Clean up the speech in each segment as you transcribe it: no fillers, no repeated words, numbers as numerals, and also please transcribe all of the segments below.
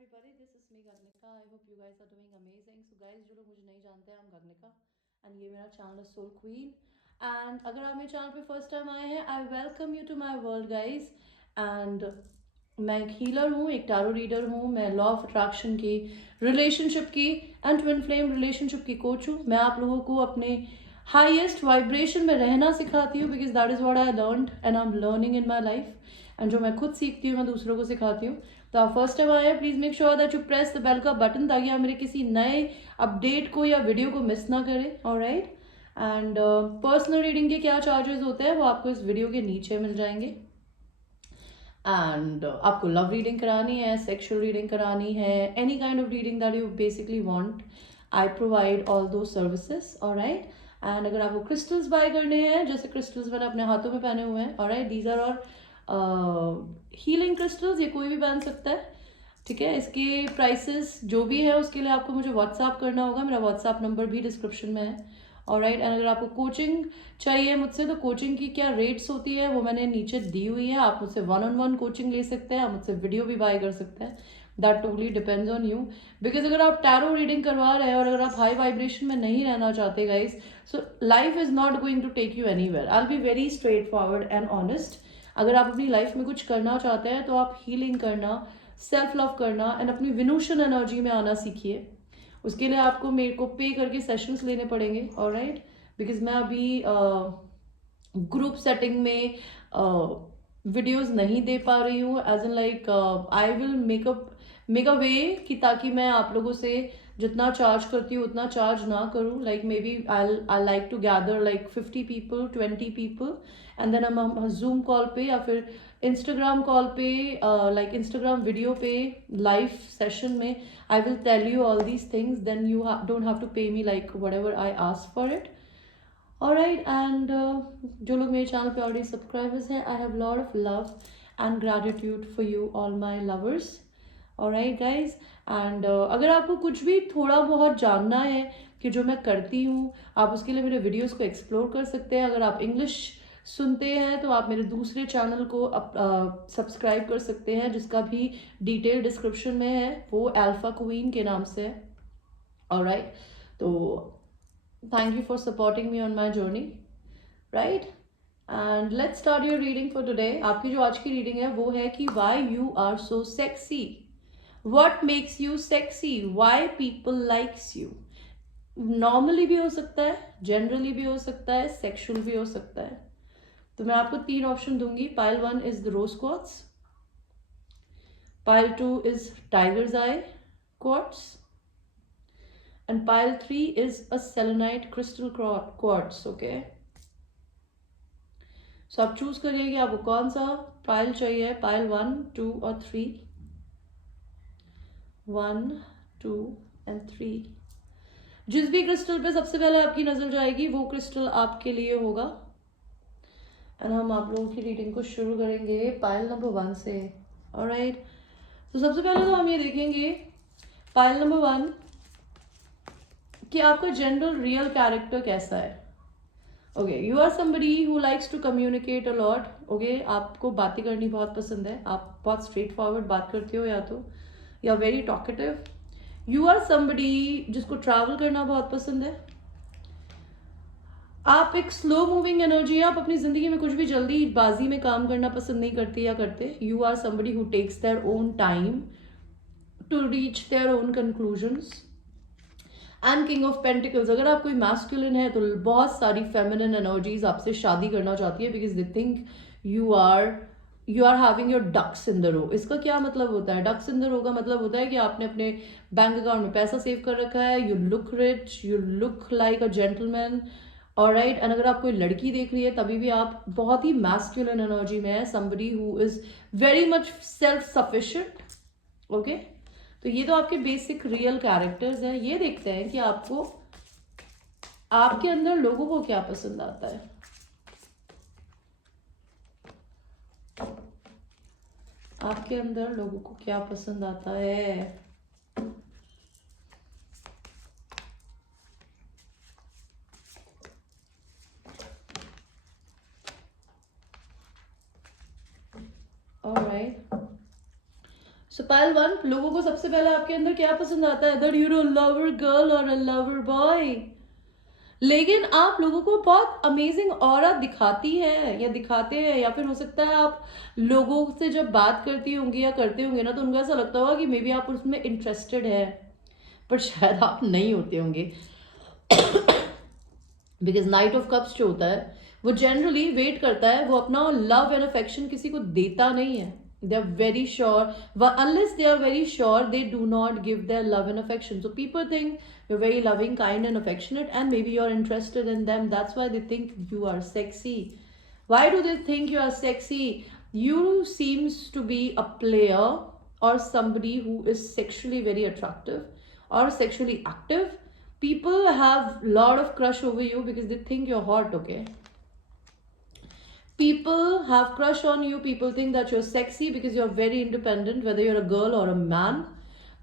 everybody, this is me Gagnika. I hope you guys are doing amazing. So guys, जो लोग मुझे नहीं जानते हैं, I'm Gagnika and ये मेरा चैनल है Soul Queen. And अगर आप मेरे चैनल पे फर्स्ट टाइम आए हैं, I welcome you to my world guys. And मैं एक हीलर हूँ, एक टैरो रीडर हूँ, मैं लॉ ऑफ अट्रैक्शन की, रिलेशनशिप की एंड ट्विन फ्लेम रिलेशनशिप की कोच हूँ. मैं आप लोगों को अपने हाईएस्ट वाइब्रेशन में रहना सिखाती हूँ because that is what I learned and I am learning in my life. And जो मैं खुद सीखती हूँ मैं दूसरों को सिखाती हूँ. तो आप फर्स्ट टाइम आए हैं, please make sure that you press the bell का बटन ताकि आप मेरे किसी नए अपडेट को या वीडियो को मिस ना करें. ऑलराइट. एंड पर्सनल रीडिंग के क्या चार्जेस होते हैं वो आपको इस वीडियो के नीचे मिल जाएंगे. एंड आपको लव रीडिंग करानी है, सेक्शुअल रीडिंग करानी है, any kind of reading that you basically want, I provide all दो सर्विसेज. ऑलराइट. एंड अगर आपको क्रिस्टल्स बाय करने हैं, जैसे क्रिस्टल्स मैंने अपने हाथों में पहने हुए हैं, ऑलराइट, दीज आर और हीलिंग क्रिस्टल्स, ये कोई भी पहन सकता है. ठीक है. इसके प्राइसेस जो भी है उसके लिए आपको मुझे व्हाट्सअप करना होगा. मेरा व्हाट्सअप नंबर भी डिस्क्रिप्शन में है. ऑलराइट. एंड अगर आपको कोचिंग चाहिए मुझसे तो कोचिंग की क्या रेट्स होती है वो मैंने नीचे दी हुई है. आप मुझसे 1-on-1 कोचिंग ले सकते हैं, आप मुझसे वीडियो भी बाय कर सकते हैं. That totally depends on you. Because अगर आप टैरो रीडिंग करवा रहे हैं और अगर आप हाई वाइब्रेशन में नहीं रहना चाहते guys, so life is not going to take you anywhere. I will be very straightforward and honest. अगर आप अपनी लाइफ में कुछ करना चाहते हैं तो आप हीलिंग करना, सेल्फ लव करना एंड अपनी विनूशन एनर्जी में आना सीखिए. उसके लिए आपको मेरे को पे करके सेशंस लेने पड़ेंगे. ऑलराइट. बिकॉज मैं अभी ग्रुप सेटिंग में वीडियोस नहीं दे पा रही हूँ. As in like I will make a way कि ताकि मैं आप लोगों से जितना चार्ज करती हूँ उतना चार्ज ना करूँ. Like maybe I like to gather like 50 people, 20 people and then हम जूम कॉल पे या फिर इंस्टाग्राम कॉल पे, लाइक इंस्टाग्राम वीडियो पे लाइव सेशन में I will tell you all these things. Then you don't have to pay me like whatever I ask for it. Alright. And जो लोग मेरे channel पे already subscribers हैं, I have lot of love and gratitude for you all my lovers. Alright guys. And अगर आपको कुछ भी थोड़ा बहुत जानना है कि जो मैं करती हूँ, आप उसके लिए मेरे वीडियोस को एक्सप्लोर कर सकते हैं. अगर आप इंग्लिश सुनते हैं तो आप मेरे दूसरे चैनल को सब्सक्राइब कर सकते हैं जिसका भी डिटेल डिस्क्रिप्शन में है. वो अल्फा क्वीन के नाम से है. ऑलराइट. तो thank you for supporting me on my journey. Right. And let's start your reading for today. आपकी जो आज की रीडिंग है वो है कि why you are so sexy, what makes you sexy, why people likes you. Normally भी हो सकता है, जनरली भी हो सकता है, सेक्सुअल भी हो सकता है. तो मैं आपको 3 ऑप्शन दूंगी. Pile 1 is the rose quartz, pile 2 is tiger's eye quartz and pile 3 is a selenite crystal quartz. Okay, so आप चूज करिए कि आपको कौन सा पाइल चाहिए. पाइल 1, 2 और 3. 1, 2 and 3. जिस भी क्रिस्टल पे सबसे पहले आपकी नजर जाएगी वो क्रिस्टल आपके लिए होगा. एंड हम आप लोगों की रीडिंग को शुरू करेंगे पाइल नंबर 1 से. ऑलराइट. तो सबसे पहले तो हम ये देखेंगे पाइल नंबर 1 कि आपका जनरल रियल कैरेक्टर कैसा है. Okay, you are somebody who likes to communicate a lot. Okay, आपको बातें करनी बहुत पसंद है, आप बहुत स्ट्रेट फॉरवर्ड बात करते हो, या तो you are very talkative. You are somebody जिसको ट्रैवल करना बहुत पसंद है. आप एक स्लो मूविंग एनर्जी है, आप अपनी जिंदगी में कुछ भी जल्दी बाजी में काम करना पसंद नहीं करते या करते. You are somebody who takes their own time to reach their own conclusions. And king of pentacles, अगर आप कोई मैस्कुलिन है तो बहुत सारी फेमिनिन एनर्जीज आपसे शादी करना चाहती है because they think you are having your ducks in the row. इसका क्या मतलब होता है? डक्स इन द रो का मतलब होता है कि आपने अपने बैंक अकाउंट में पैसा सेव कर रखा है. You look rich, you look like a gentleman. Alright. And अगर आप कोई लड़की देख रही है तभी भी आप बहुत ही मैस्कुलिन एनर्जी में है. Somebody who is very much self sufficient. Okay, तो ये तो आपके बेसिक रियल कैरेक्टर्स हैं. ये देखते हैं कि आपको आपके अंदर लोगों को क्या पसंद आता है. आपके अंदर लोगों को क्या पसंद आता है. ऑलराइट. सो पायल वन, लोगों को सबसे पहले आपके अंदर क्या पसंद आता है? That you are a lover girl और अ लवर बॉय। लेकिन आप लोगों को बहुत अमेजिंग ऑरा दिखाती है या दिखाते हैं, या फिर हो सकता है आप लोगों से जब बात करती होंगी या करते होंगे ना, तो उनको ऐसा लगता होगा कि मे बी आप उसमें इंटरेस्टेड है, पर शायद आप नहीं होते होंगे। बिकॉज नाइट ऑफ कप्स जो होता है वो जनरली वेट करता है, वो अपना लव एंड अफेक्शन किसी को देता नहीं है। They are very sure, unless they are very sure they do not give their love and affection. So people think you are very loving, kind and affectionate, and may be you are interested in them, that's why they think you are sexy. Why do they think you are sexy? You seems to be a player or somebody who is sexually very attractive or sexually active. People have lot of crush over you because they think you're hot, okay? People have crush on you. People think that you're sexy because you're very independent, whether you're a girl or a man.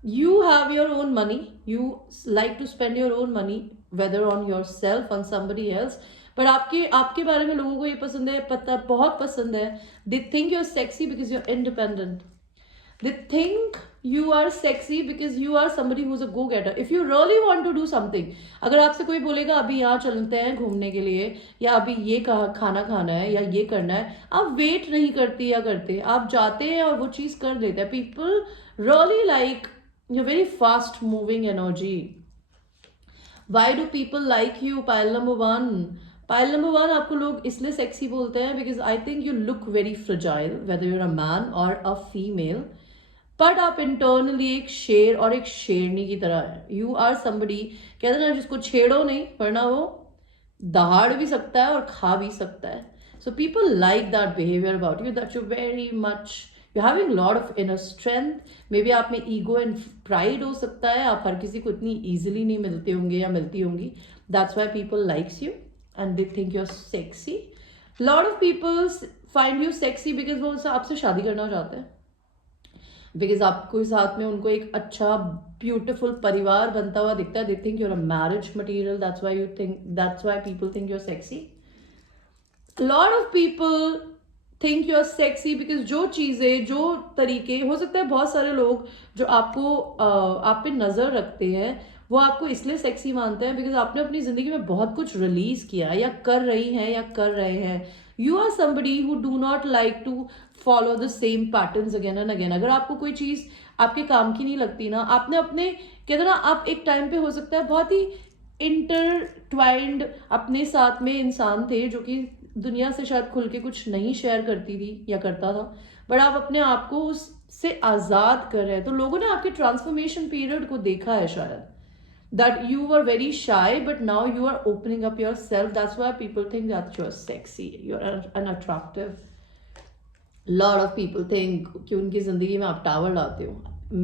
You have your own money. You like to spend your own money, whether on yourself, on somebody else. पर आपके आपके बारे में लोगों को ये पसंद है, पता बहुत पसंद है. They think you're sexy because you're independent. They think you are sexy because you are somebody who's a go-getter. If you really want to do something, अगर आपसे कोई बोलेगा अभी यहाँ चलते हैं घूमने के लिए, या अभी ये खाना खाना है या ये करना है, आप वेट नहीं करती या करते, आप जाते हैं और वो चीज़ कर लेते हैं. People really like your very fast moving energy. Why do people like you? Pile number one. Pile number one, आपको लोग इसलिए सेक्सी बोलते हैं because I think you look very fragile, whether you're a man और a female, but आप internally एक शेर और एक शेरनी की तरह है. यू आर समबडी, कहते हैं ना, जिसको छेड़ो नहीं वरना वो दहाड़ भी सकता है और खा भी सकता है. So people like that behaviour about you, that you very much you having lot of inner strength. May be आप में ईगो एंड प्राइड हो सकता है, आप हर किसी को इतनी ईजिली नहीं मिलते होंगे या मिलती होंगी. That's why people likes you and they think you're sexy. Lot of people find you sexy because वो आपसे शादी करना चाहते हैं, because आपको साथ में उनको एक अच्छा ब्यूटीफुल परिवार बनता हुआ दिखता है. They think you're a marriage material. That's why people think you're sexy. Lot of people think you're sexy because जो चीज़ें, जो तरीके, हो सकता है बहुत सारे लोग जो आपको आप पे नज़र रखते हैं वो आपको इसलिए सेक्सी मानते हैं बिकॉज आपने अपनी ज़िंदगी में बहुत कुछ रिलीज किया या कर रही हैं या कर रहे हैं. You are somebody who do not like to follow the same patterns again and again. अगर आपको कोई चीज़ आपके काम की नहीं लगती ना, आपने अपने, कहते ना, आप एक टाइम पे हो सकता है बहुत ही इंटरट्वाइंड अपने साथ में इंसान थे जो कि दुनिया से शायद खुल के कुछ नहीं शेयर करती थी या करता था, बट आप अपने आप को उससे आज़ाद कर रहे हैं. तो लोगों ने आपके ट्रांसफॉर्मेशन पीरियड को देखा है शायद, that you were very shy but now you are opening up yourself. That's why people think that you're sexy, you're an attractive. Lot of people think कि उनकी ज़िंदगी में आप टावर लाते हो,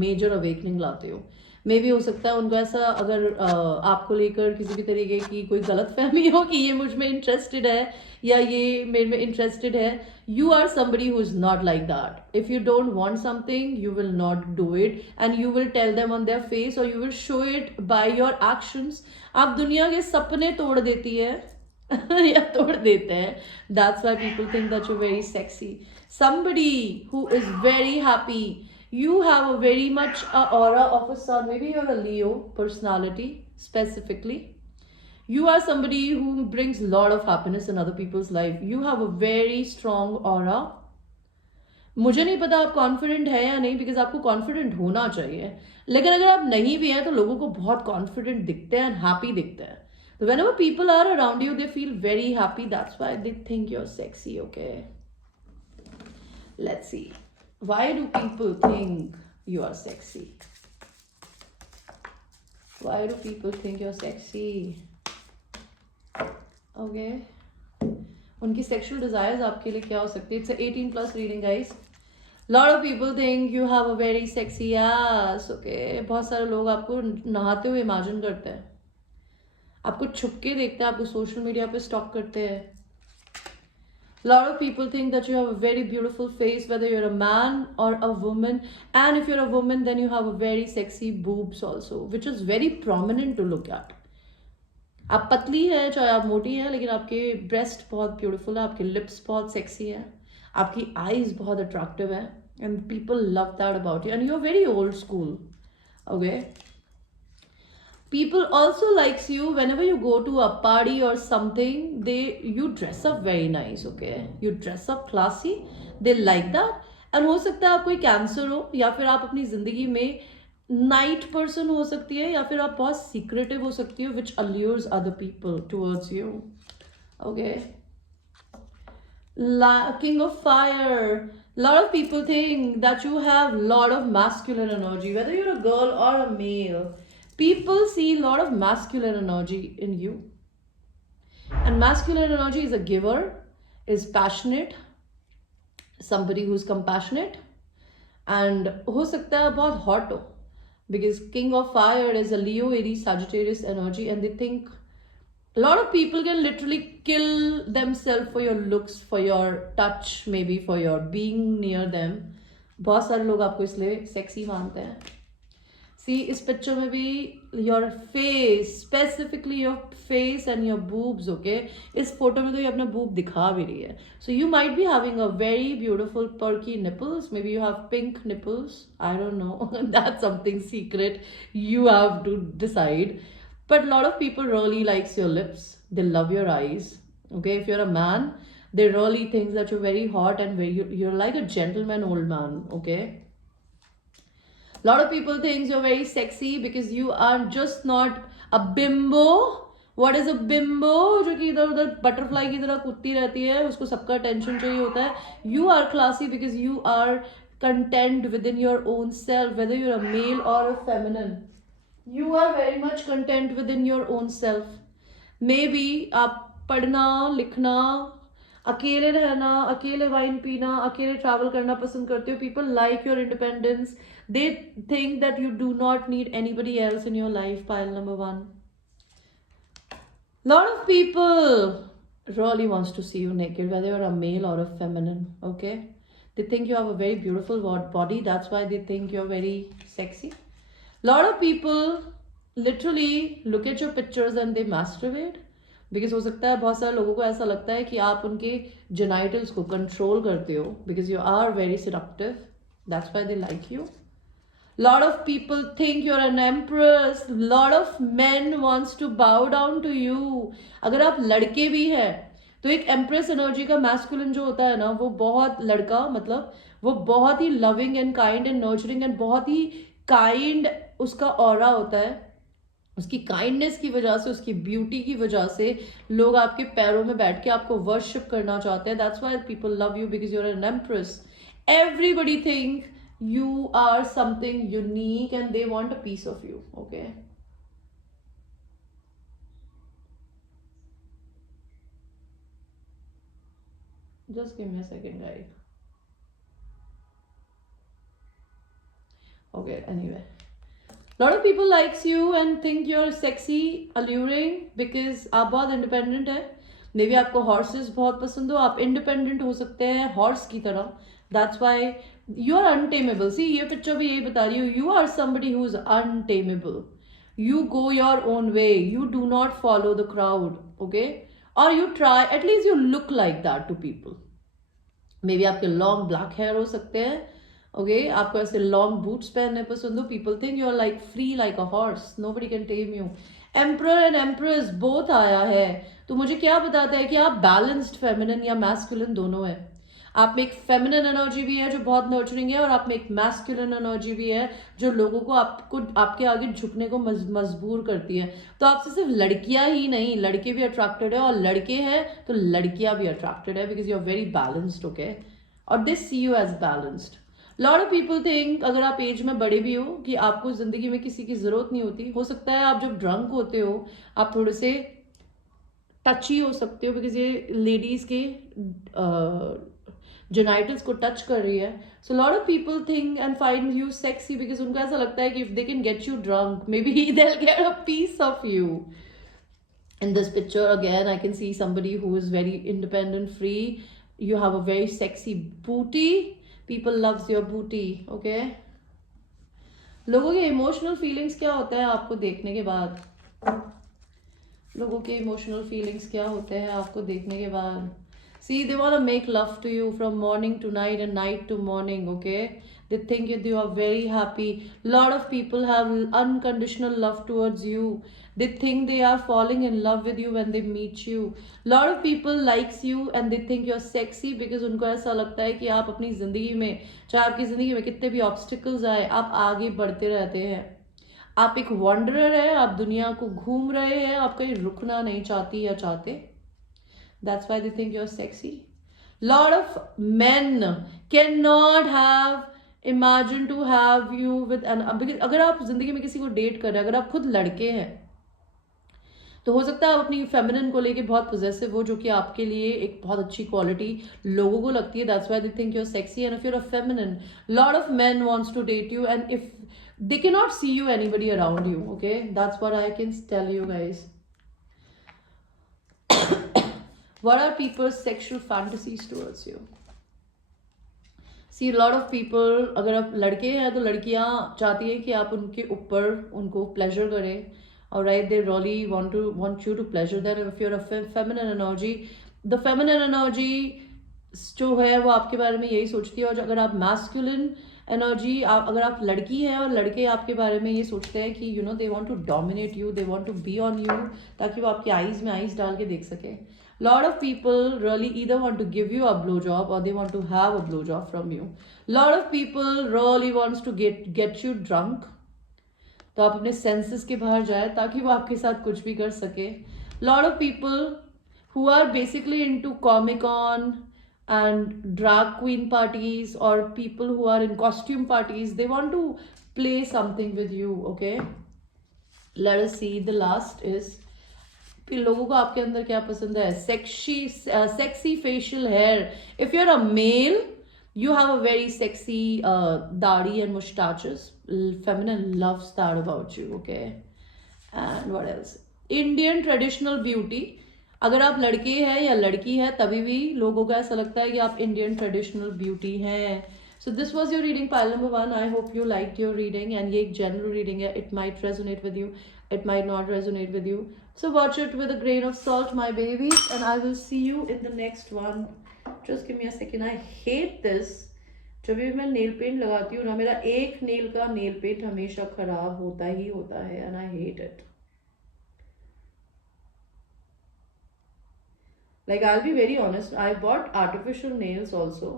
मेजर अवेकनिंग लाते हो. मे भी हो सकता है उनको ऐसा, अगर आपको लेकर किसी भी तरीके की कोई गलत फहमी हो कि ये मुझ में इंटरेस्टेड है या ये मेरे में इंटरेस्टेड है. You are somebody who is not like that. If you don't want something, you will not do it and you will tell them on their face or you will show it by your actions. आप दुनिया के सपने तोड़ देती है या तोड़ देते हैं. That's why people think that you're very sexy. Somebody who is very happy. You have a very much aura of a sun. Maybe you're a Leo personality specifically. You are somebody who brings a lot of happiness in other people's life. You have a very strong aura. मुझे नहीं पता आप confident है या नहीं, because आपको confident होना चाहिए, लेकिन अगर आप नहीं भी हैं तो लोगों को बहुत कॉन्फिडेंट दिखते हैं एंड हैप्पी दिखते हैं. तो whenever people are around you, they feel very happy. That's why they think you're sexy. Okay, let's see. Why do people think you are sexy? Why do people think you're sexy? Okay. उनकी sexual desires आपके लिए क्या हो सकती है? It's a 18+ reading, guys. Lot of people think you have a very sexy ass. Okay. बहुत सारे लोग आपको नहाते हुए imagine करते हैं, आपको छुप के देखते हैं, आपको सोशल मीडिया पे स्टॉक करते हैं. lot of people think that you have a very beautiful face, whether you're a man or a woman, and if you're a woman then you have a very sexy boobs also, which is very prominent to look at. आप पतली है चाहे आप मोटी है, लेकिन आपके breast बहुत ब्यूटीफुल है, आपके लिप्स बहुत सेक्सी है, आपकी आईज बहुत अट्रैक्टिव है. and people love that about you, and you're very old school. Okay, people also likes you whenever you go to a party or something. You dress up very nice. Okay, you dress up classy. They like that. And हो सकता है आप कोई cancer हो, या फिर आप अपनी जिंदगी में नाइट पर्सन हो सकती है, या फिर आप बहुत सीक्रेटिव हो सकती हो, which allures other people towards you. Okay, king of fire. Lot of people think that you have lot of masculine energy, whether you're a girl or a male. People see a lot of masculine energy in you, and masculine energy is a giver, is passionate, somebody who's compassionate, and हो सकता है बहुत hot हो, because king of fire is a Leo, Aries, Sagittarius energy, and they think a lot of people can literally kill themselves for your looks, for your touch, maybe for your being near them. बहुत सारे लोग आपको इसलिए sexy मानते हैं. See, इस picture में भी your face, specifically your face and your boobs, okay? इस फोटो में तो ये अपना boob दिखा भी रही है. So you might be having a very beautiful perky nipples. Maybe you have pink nipples. I don't know. That's something secret. You have to decide. But a lot of people really likes your lips. They love your eyes. Okay, if you're a man, they really think that you're very hot and you're like a gentleman old man. Okay. A lot of people think you're very sexy because you are just not a bimbo. What is a bimbo? जो कि इधर उधर butterfly की तरह कूदती रहती है, उसको सबका attention चाहिए होता है. You are classy because you are content within your own self, whether you're a male or a feminine. You are very much content within your own self. Maybe आप पढ़ना लिखना, अकेले रहना, अकेले वाइन पीना, अकेले ट्रैवल करना पसंद करते हो. People like your independence. They think that you do not need anybody else in your life. Pile number 1. Lot of people really wants to see you naked, whether you're a male or a feminine. Okay, they think you have a very beautiful body. That's why they think you're very sexy. Lot of people literally look at your pictures and they masturbate. Because हो सकता है बहुत सारे लोगों को ऐसा लगता है कि आप उनके जेनाइटल्स को कंट्रोल करते हो, because you are very seductive. That's why they like you. Lot of people think you are an empress. Lot of men wants to bow down to you. अगर आप लड़के भी हैं तो एक एम्प्रेस एनर्जी का मैस्कुलिन जो होता है ना, वो बहुत लड़का, मतलब वो बहुत ही loving and kind and nurturing and बहुत ही काइंड उसका ऑरा होता है. उसकी काइंडनेस की वजह से, उसकी ब्यूटी की वजह से लोग आपके पैरों में बैठ के आपको वर्शिप करना चाहते हैं. That's why people love you because you are an empress. Everybody think you are something unique and they want a piece of you. Okay, just give me a second, guys. Okay, anyway, lot of people likes you and think you're sexy, alluring because आप बहुत independent है. May be आपको horses बहुत पसंद हो, आप independent हो सकते हैं हॉर्स की तरह. That's why you are untameable. See, ये पिक्चर भी यही बता रही हूँ. You are somebody who is untameable. You go your own way. You do not follow the crowd. Okay, और you try, at least you look like that to people. May be आपके long black hair हो सकते हैं. Okay, आपको ऐसे long boots पहनने पसंद हो. People think you are like free like a horse. Nobody can tame you. Emperor and empress both आया है, तो मुझे क्या बताता है कि आप बैलेंस्ड फेमिनिन या मैस्कुलिन दोनों है. आप में एक फेमिनिन एनर्जी भी है जो बहुत नर्चरिंग है, और आप में एक मैस्कुलिन एनर्जी भी है जो लोगों को आपके आगे झुकने को मजबूर करती है. तो आपसे सिर्फ लड़कियां ही नहीं, लड़के भी अट्रैक्टेड है, और लड़के हैं तो लड़कियां भी अट्रैक्टेड है because you are very balanced. Okay, और they see you as balanced. Lot of people think, अगर आप एज में बड़े भी हो, कि आपको जिंदगी में किसी की जरूरत नहीं होती. हो सकता है आप जब ड्रंक होते हो आप थोड़े से टची हो सकते हो, बिकॉज ये लेडीज के जेनाइटल्स को टच कर रही है. So lot of people think and find you sexy because उनको ऐसा लगता है कि if they can get you drunk, may be they will get a piece of you. In this picture again I can see somebody who is very independent, free. You have a very sexy booty. People loves your booty. Okay, लोगों के emotional feelings क्या होता है आपको देखने के बाद? लोगों के इमोशनल फीलिंग्स क्या होते हैं आपको देखने के बाद? See, they want to make love to you from morning to night and night to morning, okay? They think that you are very happy. Lot of people have unconditional love towards you. They think they are falling in love with you when they meet you. Lot of people likes you and they think you're sexy because उनको ऐसा लगता है कि आप अपनी ज़िंदगी में, चाहे आपकी ज़िंदगी में कितने भी ऑब्स्टिकल्स आए, आप आगे बढ़ते रहते हैं. आप एक वॉन्डरर है, आप दुनिया को घूम रहे हैं, आप कहीं रुकना नहीं चाहती या चाहते. That's why they think you're sexy. Lot of men cannot have imagine to have you with an, because अगर आप जिंदगी में किसी को डेट कर रहे हैं, अगर आप खुद लड़के हैं, तो हो सकता है आप अपनी फेमिनिन को लेके बहुत पोजेसिव हो, जो कि आपके लिए एक बहुत अच्छी क्वालिटी लोगों को लगती है. That's why they think you are sexy. And if you are a feminine, lot of men wants to date you and if they cannot see you anybody around you, okay? That's what I can tell you guys. What are people's sexual fantasies towards you? See, a lot of people, अगर आप लड़के हैं तो लड़कियां चाहती हैं कि आप उनके ऊपर उनको pleasure करें. Alright, they really want you to pleasure them. If you're a feminine energy, the feminine energy जो है वो आपके बारे में यही सोचती है. और अगर आप masculine एनर्जी, अगर आप लड़की हैं और लड़के आपके बारे में ये सोचते हैं कि you know they want to dominate you, they want to be on you, ताकि वो आपकी आईज में आईज डाल के देख सके. Lot of people really either want to give you a blow job और they want to have a blow job from you. Lot of people really wants to get you drunk, तो आप अपने senses के बाहर जाए ताकि वो आपके साथ कुछ भी कर सके. Lot of people who are basically into Comic Con and drag queen parties or people who are in costume parties, they want to play something with you, okay? Let us see, the last is, फिर लोगों को आपके अंदर क्या पसंद है? Sexy facial hair. If you're a male, you have a very sexy दाढ़ी and mustaches. Feminine loves that about you, okay? And what else? Indian traditional beauty. अगर आप लड़के हैं या लड़की है, तभी भी लोगों को ऐसा लगता है कि आप इंडियन ट्रेडिशनल ब्यूटी हैं. So this was your reading pile number 1. I hope you like your reading. And ये एक जनरल रीडिंग है. It might resonate with you, it might not resonate with you. So watch it with a grain of salt, my babies, and I will see you in the next one. Just give me a second. I hate this. जब भी मैं nail paint लगाती हूँ ना, मेरा एक nail का nail paint हमेशा खराब होता ही होता है. And I hate it. Like, I'll be very honest, I bought artificial nails also,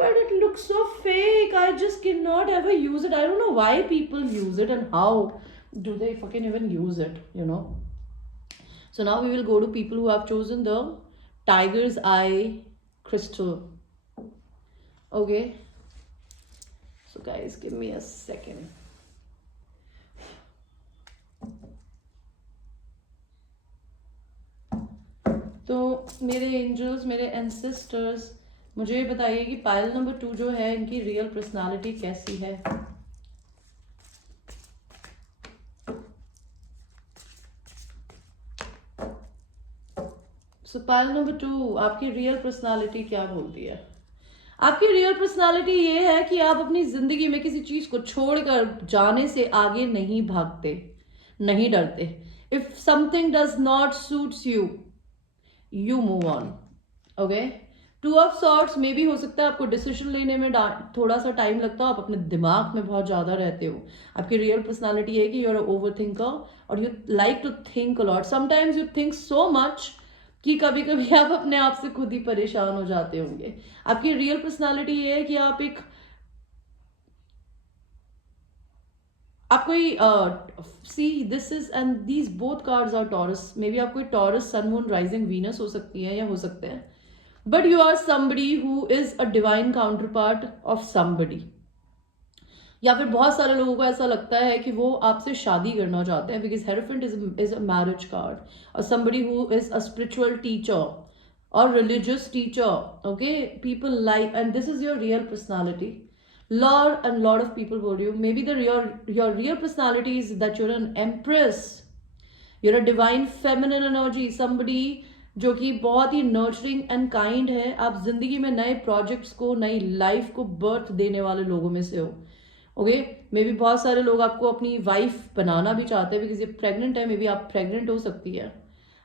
but it looks so fake. I just cannot ever use it. I don't know why people use it and how do they fucking even use it, you know. So now we will go to people who have chosen the tiger's eye crystal. Okay, so guys, give me a second. तो मेरे angels, मेरे ancestors, मुझे बताइए कि pile number 2 जो है, इनकी real personality कैसी है. सो पाइल नंबर 2, आपकी रियल पर्सनालिटी क्या बोलती है? आपकी रियल पर्सनालिटी ये है कि आप अपनी जिंदगी में किसी चीज को छोड़कर जाने से आगे नहीं भागते, नहीं डरते. If something does not suits you, you move on, okay? 2 of swords में भी हो सकता है आपको डिसीजन लेने में थोड़ा सा टाइम लगता हो. आप अपने दिमाग में बहुत ज़्यादा रहते हो. आपकी रियल पर्सनालिटी है कि यू आर ओवर थिंकर और you like to think a lot. Sometimes you think so much कि कभी कभी आप अपने आप से खुद ही परेशान हो जाते होंगे. आपकी रियल पर्सनालिटी ये है कि आप कोई see this is and these both cards are Taurus. May B आप कोई Taurus, sun, moon, rising, Venus हो सकती है या हो सकते हैं. But you are somebody who is a divine counterpart of somebody. या फिर बहुत सारे लोगों को ऐसा लगता है कि वो आपसे शादी करना चाहते हैं, because hierophant is a marriage card. और somebody who is a spiritual teacher और religious teacher, okay? People like, and this is your real personality. Lot of people told you, maybe your real personality is that you're an empress, you're a divine feminine energy, somebody जो कि बहुत ही nurturing and kind है. आप जिंदगी में नए projects को, नई लाइफ को बर्थ देने वाले लोगों में से हो, ओके? मे बी बहुत सारे लोग आपको अपनी वाइफ बनाना भी चाहते हैं, बिकॉज ये प्रेग्नेंट है. मे बी आप प्रेग्नेंट हो सकती है.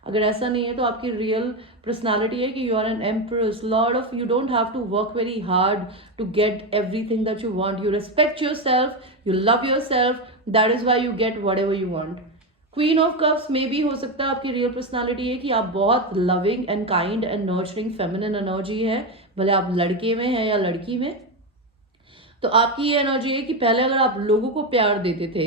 अगर ऐसा नहीं है तो आपकी रियल पर्सनालिटी है कि you are an empress, lord of, you don't have to work very hard to get everything that you want, you respect yourself, you love yourself, that is why you get whatever you want. Queen of Cups में भी हो सकता है आपकी real personality है कि आप बहुत loving and kind and nurturing feminine energy है, भले आप लड़के में हैं या लड़की में. तो आपकी ये एनर्जी है कि पहले अगर आप लोगों को प्यार देते थे,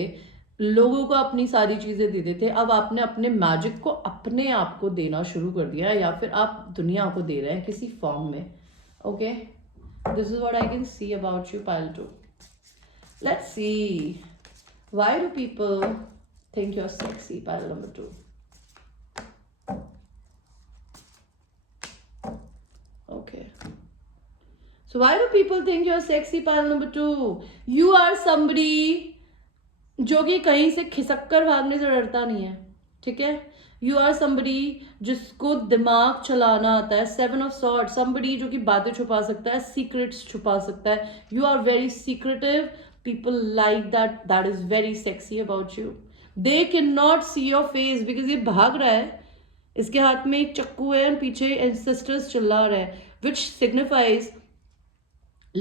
लोगों को अपनी सारी चीजें देते थे, अब आपने अपने मैजिक को अपने आप को देना शुरू कर दिया, या फिर आप दुनिया को दे रहे हैं किसी फॉर्म में. Okay, this is what I can see about you pile 2. Let's see, why do people think you're sexy, pile number 2. Okay, so why do people think you're sexy, pile number 2? You are somebody जो कि कहीं से खिसक कर भागने से डरता नहीं है, ठीक है. यू आर somebody जिसको दिमाग चलाना आता है, 7 of swords, somebody जो कि बातें छुपा सकता है, सीक्रेट्स छुपा सकता है. You are very secretive, people like that, that is very sexy about you. They cannot see your face because ये भाग रहा है, इसके हाथ में एक चक्कू है और पीछे ancestors चिल्ला रहे हैं, which signifies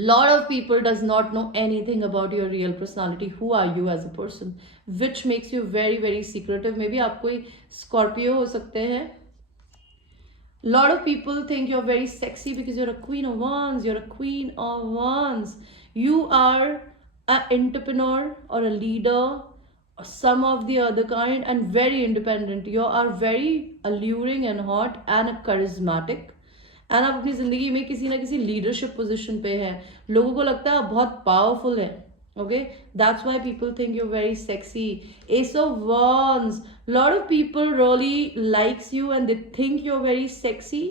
lot of people does not know anything about your real personality, who are you as a person, which makes you very very secretive. Maybe आप कोई Scorpio हो सकते हैं. Lot of people think you're very sexy because you're a queen of wands, you're a queen of wands. You are an entrepreneur or a leader, some of the other kind, and very independent. You are very alluring and hot and charismatic, and आप अपनी जिंदगी में किसी ना किसी leadership position पे हैं, लोगों को लगता है आप बहुत पावरफुल हैं. Okay, that's why people think you're very sexy. Ace of Wands, lot of people really likes you and they think you're very sexy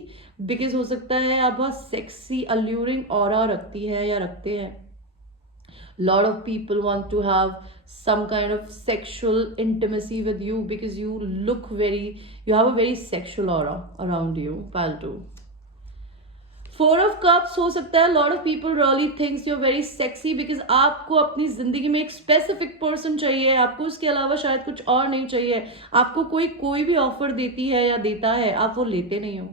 because हो सकता है आप बहुत sexy alluring aura रखती है या रखते हैं. Lot of people want to have some kind of sexual intimacy with you because you look very, you have a very sexual aura around you, pile 2. 4 of cups हो सकता है lot of people really thinks you're very sexy because आपको अपनी जिंदगी में एक specific person चाहिए, आपको उसके अलावा शायद कुछ और नहीं चाहिए. आपको कोई भी ऑफर देती है या देता है, आप वो लेते नहीं हो.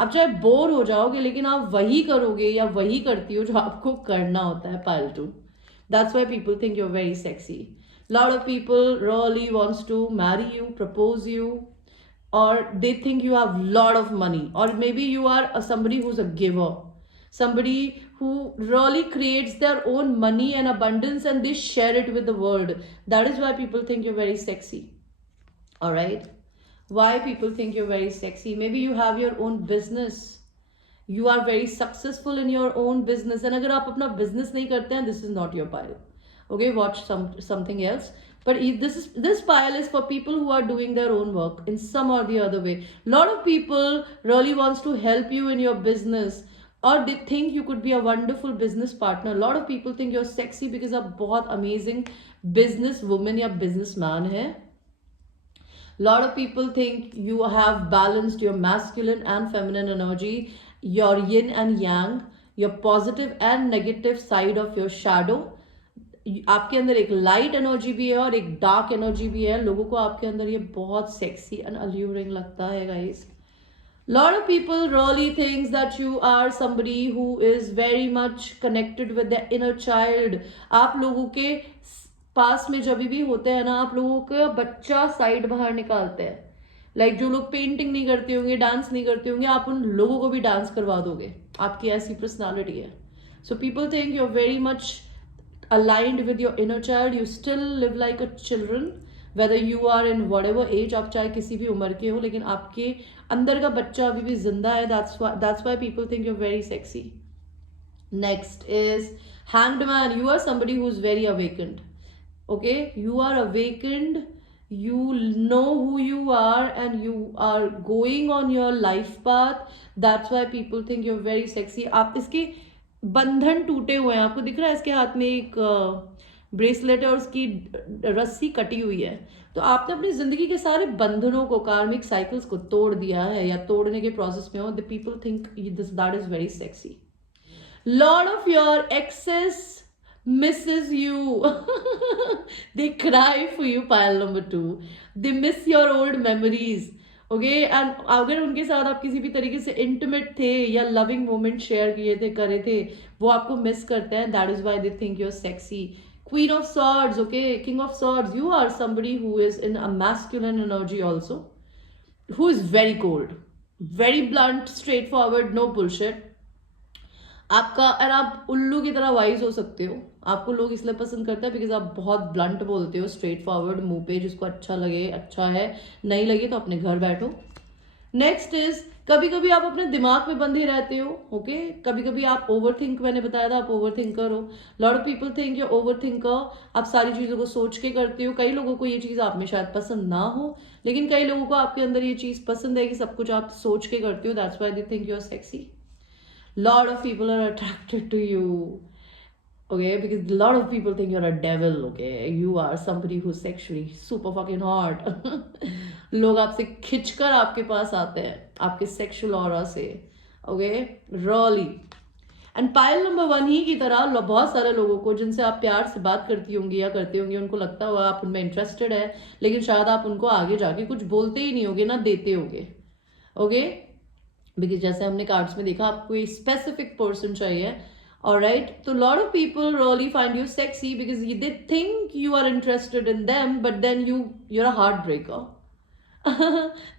आप चाहे बोर हो जाओगे लेकिन आप वही करोगे या वही करती हो जो आपको करना होता है, pile 2. That's why people think you're very sexy. Lot of people really wants to marry you, propose you, or they think you have lot of money, or maybe you are somebody who's a giver, somebody who really creates their own money and abundance and they share it with the world. That is why people think you're very sexy. All right, why people think you're very sexy? Maybe you have your own business, you are very successful in your own business, and agar aap apna business nahi karte hain, this is not your pile. Okay, watch something else. But this pile is for people who are doing their own work in some or the other way. Lot of people really wants to help you in your business, or they think you could be a wonderful business partner. Lot of people think you're sexy because आप बहुत amazing business woman या businessman है. Lot of people think you have balanced your masculine and feminine energy, your yin and yang, your positive and negative side of your shadow. आपके अंदर एक light energy भी है और एक डार्क एनर्जी भी है. लोगों को आपके अंदर ये बहुत सेक्सी एंड अल्यूरिंग लगता है guys. Lot of people really thinks that you are somebody who is very much connected with the inner child. आप लोगों के पास में जब भी होते हैं ना, आप लोगों का बच्चा साइड बाहर निकालते हैं. लाइक जो लोग पेंटिंग नहीं करते होंगे, डांस नहीं करते होंगे, आप उन लोगों को भी डांस करवा दोगे. आपकी ऐसी पर्सनालिटी है. So people think you are very much aligned with your inner child. You still live like a children, whether you are in whatever age, आप चाहे किसी भी उम्र के हो, लेकिन आपके अंदर का बच्चा अभी भी जिंदा है. That's why people think you're very sexy. Next is Hanged Man. You are somebody who's very awakened. Okay, you are awakened, you know who you are and you are going on your life path. That's why people think you're very sexy. आप इसके बंधन टूटे हुए हैं, आपको दिख रहा है इसके हाथ में एक ब्रेसलेट है और उसकी रस्सी कटी हुई है. तो आपने अपनी जिंदगी के सारे बंधनों को, कार्मिक साइकिल्स को तोड़ दिया है या तोड़ने के प्रोसेस में हो. The people think that is very sexy. Lot of your exes misses you. They cry for you, pile number 2. They miss your old memories. Okay and अगर उनके साथ आप किसी भी तरीके से इंटीमेट थे या लविंग मोमेंट शेयर किए थे करे थे, वो आपको मिस करते हैं, that is why they think you are sexy. Queen of Swords, okay, King of Swords, you are somebody who is in a masculine energy also, who is very cold, very blunt, straightforward, no bullshit. आपका और आप उल्लू की तरह wise हो सकते हो. आपको लोग इसलिए पसंद करते हैं बिकॉज आप बहुत ब्लंट बोलते हो, स्ट्रेट फॉरवर्ड, मुंह पे, जिसको अच्छा लगे अच्छा है, नहीं लगे तो अपने घर बैठो. नेक्स्ट इज कभी कभी आप अपने दिमाग में बंधे रहते हो. ओके कभी कभी आप ओवर थिंक, मैंने बताया था आप ओवर थिंकर हो. Lot of people think you over thinker. आप सारी चीज़ों को सोच के करते हो. कई लोगों को ये चीज़ आप में शायद पसंद ना हो, लेकिन कई लोगों को आपके अंदर ये चीज़ पसंद है कि सब कुछ आप सोच के करते हो. That's why they think you are sexy. Lot of people are attracted to you, okay, because a lot of people think you're a devil, okay, you are somebody who's sexually super fucking hot. लोग आपसे खिंचकर आपके पास आते हैं आपके sexual aura से, okay, really. And Payal number 1 ही की तरह बहुत सारे लोगों को जिनसे आप प्यार से बात करती होंगी या करते होंगे, उनको लगता होगा आप उनमें इंटरेस्टेड है, लेकिन शायद आप उनको आगे जाके कुछ बोलते ही नहीं होगे ना देते होगे. ओके बिकॉज जैसे हमने कार्ड्स में देखा आपको कोई स्पेसिफिक पर्सन चाहिए. ऑलराइट, तो lot of people really find you sexy because they think you are interested in them, but then you're a heartbreaker.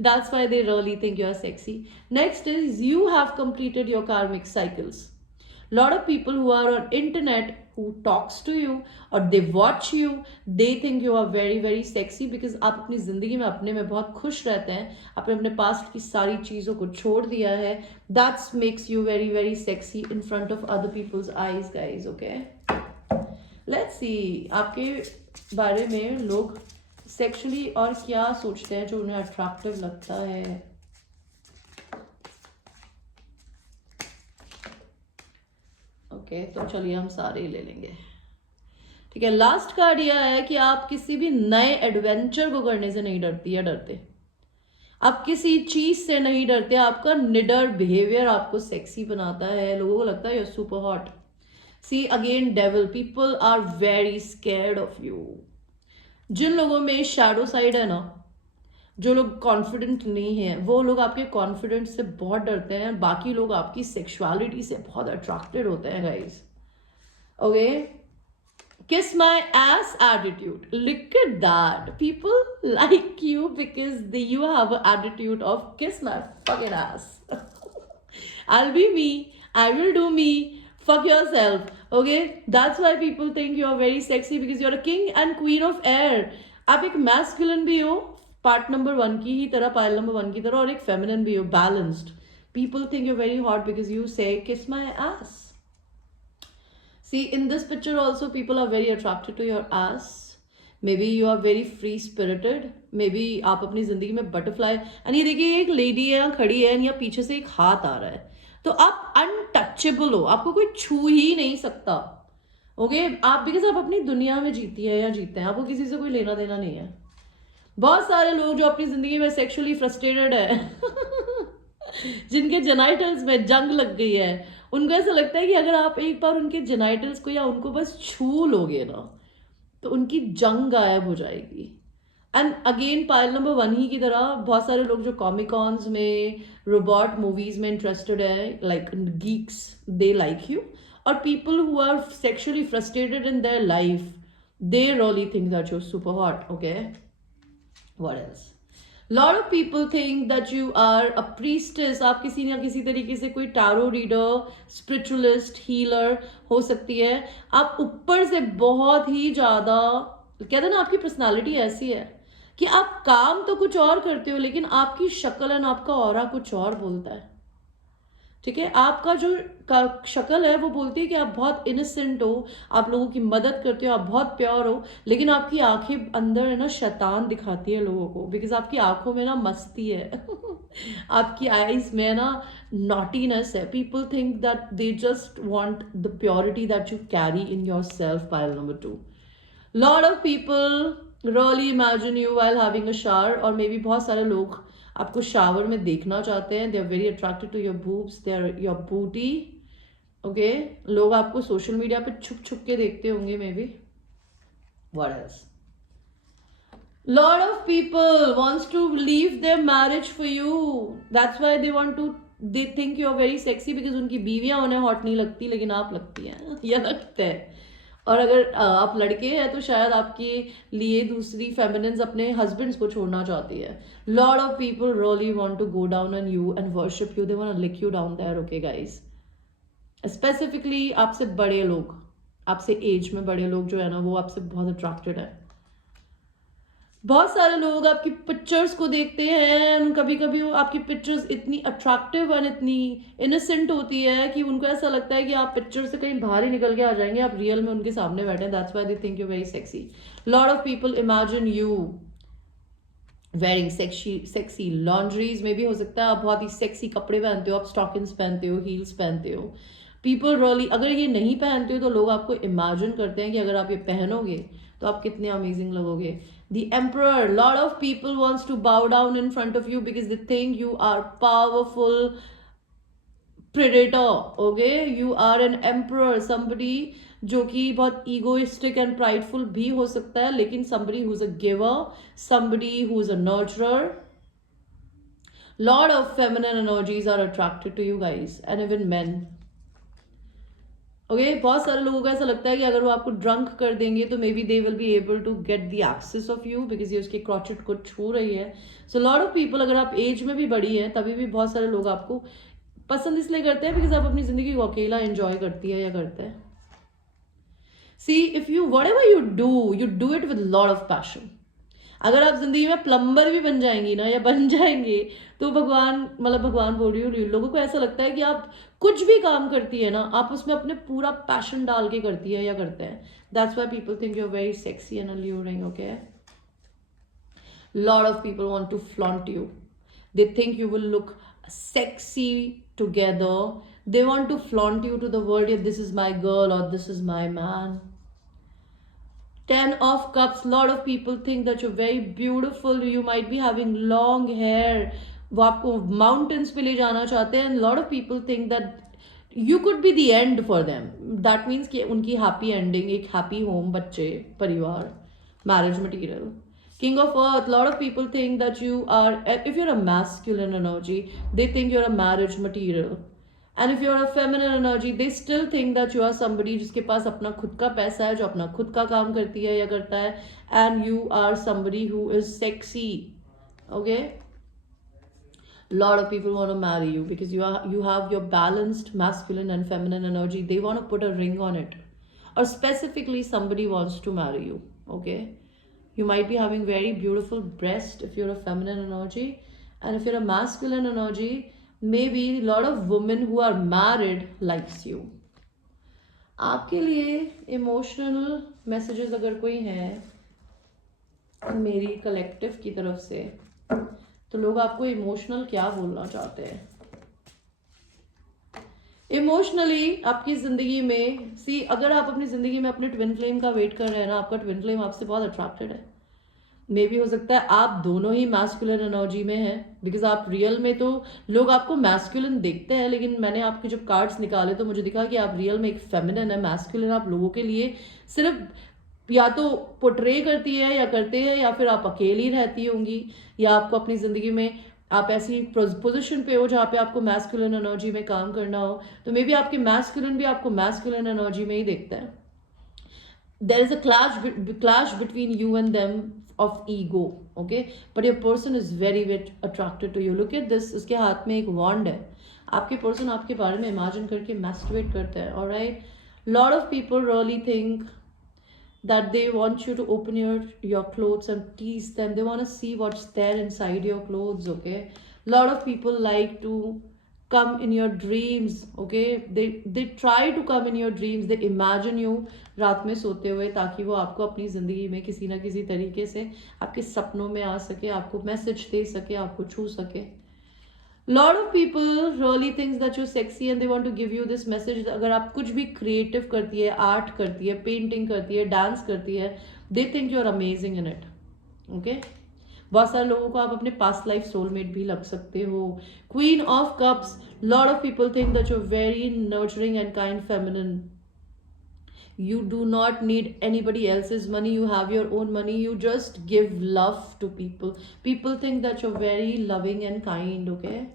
That's why they really think you are sexy. Next is you have completed your karmic cycles. Lot of people who are on internet who talks to you or they watch you, they think you are very very sexy because आप अपनी जिंदगी में अपने में बहुत खुश रहते हैं, आपने अपने पास्ट की सारी चीज़ों को छोड़ दिया है. That makes you very very sexy in front of other people's eyes, guys. Okay, let's see आपके बारे में लोग सेक्सुअली और क्या सोचते हैं जो उन्हें अट्रैक्टिव लगता है. ओके तो चलिए हम सारे ही ले लेंगे. ठीक है, लास्ट कार्ड यह है कि आप किसी भी नए एडवेंचर को करने से नहीं डरती या डरते. आप किसी चीज से नहीं डरते. आपका निडर बिहेवियर आपको सेक्सी बनाता है. लोगों को लगता है you are super hot. See again devil, people are very scared of you. जिन लोगों में शैडो साइड है ना, जो लोग कॉन्फिडेंट नहीं है, वो लोग आपके कॉन्फिडेंस से बहुत डरते हैं. बाकी लोग आपकी सेक्सुअलिटी से बहुत अट्रैक्टेड होते हैं guys. Okay, kiss my ass attitude, look at that. People like you because you have a attitude of kiss my fucking ass. I'll be me, I will do me, fuck yourself. Okay, that's why people think you are very sexy because you're a king and queen of air. आप एक masculine भी हो part number 1 की ही तरह, पायल number 1 की तरह, और एक फेमिनिन भी हो, balanced. People think you very hot because you say kiss my ass. See in this picture also people are very attracted to your ass. May be you are very free spirited. May be आप अपनी जिंदगी में butterfly. And ये देखिए एक lady है यहाँ खड़ी है, या पीछे से एक हाथ आ रहा है, तो आप अनटचेबल हो, आपको कोई छू ही नहीं सकता. ओके आप बिकॉज आप अपनी दुनिया में जीती है या जीते हैं, आपको किसी से कोई लेना देना नहीं है. बहुत सारे लोग जो अपनी जिंदगी में सेक्सुअली फ्रस्ट्रेटेड है जिनके जेनाइटल्स में जंग लग गई है, उनको ऐसा लगता है कि अगर आप एक बार उनके जेनाइटल्स को या उनको बस छू लोगे ना, तो उनकी जंग गायब हो जाएगी. एंड अगेन पायल नंबर 1 ही की तरह बहुत सारे लोग जो कॉमिकॉन्स में, रोबोट मूवीज में इंटरेस्टेड है, like geeks, they like you. और people who are sexually frustrated in their life, they really think that you are super hot. Okay, what else? Lot of people think that you are a priestess. आप किसी ना किसी तरीके से कोई tarot reader, spiritualist, healer हो सकती है. आप ऊपर से बहुत ही ज्यादा, कहते हैं ना, आपकी पर्सनालिटी ऐसी है कि आप काम तो कुछ और करते हो, लेकिन आपकी शक्ल एंड आपका ऑरा कुछ और बोलता है. ठीक है, आपका जो शक्ल है वो बोलती है कि आप बहुत इनोसेंट हो, आप लोगों की मदद करते हो, आप बहुत प्योर हो, लेकिन आपकी आंखें अंदर है ना शैतान दिखाती है लोगों को, बिकॉज आपकी आंखों में ना मस्ती है आपकी आईज में ना नॉटीनेस है. People think that they just want the purity that you carry in your self. Pile number 2, lot of people really imagine you while having a shower, और मे बी बहुत सारे लोग आपको शावर में देखना चाहते हैं. They are very attracted to your boobs, they are your booty. Okay, लोग आपको सोशल मीडिया पे छुप छुप के देखते होंगे may be. What else? Lot of people wants to leave their marriage for you. That's why they want to. They think you're very sexy because उनकी बीवियां उन्हें हॉट नहीं लगती लेकिन आप लगती हैं या लगते हैं. और अगर आप लड़के हैं तो शायद आपके लिए दूसरी फेमिनिन्स अपने हस्बैंड्स को छोड़ना चाहती है. Lot of people really want to go down on you and worship you. They want to lick you down there. Okay guys, specifically आपसे बड़े लोग, आपसे एज में बड़े लोग जो है ना, वो आपसे बहुत अट्रैक्टेड है. बहुत सारे लोग आपकी पिक्चर्स को देखते हैं, कभी कभी आपकी पिक्चर्स इतनी अट्रैक्टिव और इतनी इनोसेंट होती है कि उनको ऐसा लगता है कि आप पिक्चर से कहीं बाहर ही निकल के आ जाएंगे, आप रियल में उनके सामने बैठे हैं. That's why they think you very sexy. Lot of people imagine you wearing sexy laundries में भी हो सकता है आप बहुत ही सेक्सी कपड़े पहनते हो, आप स्टॉकिंग्स पहनते हो, हील्स पहनते हो. पीपल रियली, अगर ये नहीं पहनते हो तो लोग आपको इमेजिन करते हैं कि अगर आप ये पहनोगे तो आप कितने अमेजिंग लगोगे. The emperor, lot of people wants to bow down in front of you because they think you are powerful predator. Okay, you are an emperor, somebody जो कि बहुत egoistic and prideful भी हो सकता है, लेकिन somebody who's a giver, somebody who's a nurturer. Lot of feminine energies are attracted to you guys and even men. Okay, बहुत सारे लोगों को ऐसा लगता है कि अगर वो आपको ड्रंक कर देंगे तो may B they will be able to get the access of you because ये उसके क्रॉचेट को छू रही है. सो लॉट ऑफ पीपल, अगर आप एज में भी बड़ी है तभी भी बहुत सारे लोग आपको पसंद इसलिए करते हैं बिकॉज आप अपनी जिंदगी को अकेला एंजॉय करती है या करते हैं. See, if you whatever you do it with lot of passion. अगर आप जिंदगी में प्लम्बर भी बन जाएंगी ना या बन जाएंगे तो भगवान बोल रही हूँ, लोगों को ऐसा लगता है कि आप कुछ भी काम करती है ना, आप उसमें अपने पूरा पैशन डाल के करती है या करते हैं. That's why people think you are very sexy and alluring. Okay, lot of people want to flaunt you. They think you will look sexy together. They want to flaunt you to the world, this is my girl और this is my man. 10 of cups, lot of people think that you're very beautiful, you might be having long hair, वो आपको mountains पे ले जाना चाहते हैं. lot of people think that you could be the end for them. that means कि उनकी happy ending एक happy home, बच्चे, परिवार, marriage material. King of Earth, lot of people think that you are, if you're a masculine energy, they think you're a marriage material. And if you are a feminine energy, they still think that you are somebody जिसके पास अपना खुद का पैसा है, जो अपना खुद का काम करती है या करता है, and you are somebody who is sexy. Okay, lot of people want to marry you because you have your balanced masculine and feminine energy. They want to put a ring on it, or specifically somebody wants to marry you. Okay, you might be having very beautiful breast if you're a feminine energy, and if you're a masculine energy, maybe a lot of women who are married likes you. आपके लिए emotional messages अगर कोई हैं मेरी collective की तरफ से, तो लोग आपको इमोशनल क्या बोलना चाहते हैं. इमोशनली आपकी जिंदगी में, सी, अगर आप अपनी जिंदगी में अपने ट्विन फ्लेम का वेट कर रहे हैं ना, आपका ट्विन फ्लेम आपसे बहुत अट्रैक्टेड है. मे भी हो सकता है आप दोनों ही मैस्कुलिन एनर्जी में हैं बिकॉज आप रियल में तो लोग आपको मैस्कुलिन देखते हैं, लेकिन मैंने आपके जब कार्ड्स निकाले तो मुझे दिखा कि आप रियल में एक फेमिनिन है. मैस्कुलिन आप लोगों के लिए सिर्फ या तो पोर्ट्रे करती है या करते हैं, या फिर आप अकेली रहती होंगी, या आपको अपनी ज़िंदगी में आप ऐसी पोजिशन पे हो जहाँ पे आपको मैस्कुलिन एनर्जी में काम करना हो, तो मे बी आपके मैस्कुलिन भी आपको मैस्कुलिन एनर्जी में ही देखता है. there is a clash between you and them of ego, okay, but your person is very attracted to you. Look at this, उसके हाथ में एक wand है. आपके person आपके बारे में imagine करके masturbate करते हैं. all right, lot of people really think that they want you to open your clothes and tease them. They want to see what's there inside your clothes. Okay, lot of people like to come in your dreams. Okay, they try to come in your dreams. They imagine you रात में सोते हुए, ताकि वो आपको अपनी ज़िंदगी में किसी ना किसी तरीके से आपके सपनों में आ सके, आपको मैसेज दे सके, आपको छू सके. lot of people really thinks that you're sexy and they want to give you this message. अगर आप कुछ भी क्रिएटिव करती है, आर्ट करती है, पेंटिंग करती है, डांस करती है, they think you're amazing in it. okay, बहुत सारे लोगों को आप अपने पास्ट लाइफ सोलमेट भी लग सकते हो. Queen of Cups, lot of people think that you are very nurturing and kind feminine. You do not need anybody else's money. You have your own money. You just give love to people. People think that you're very loving and kind, okay?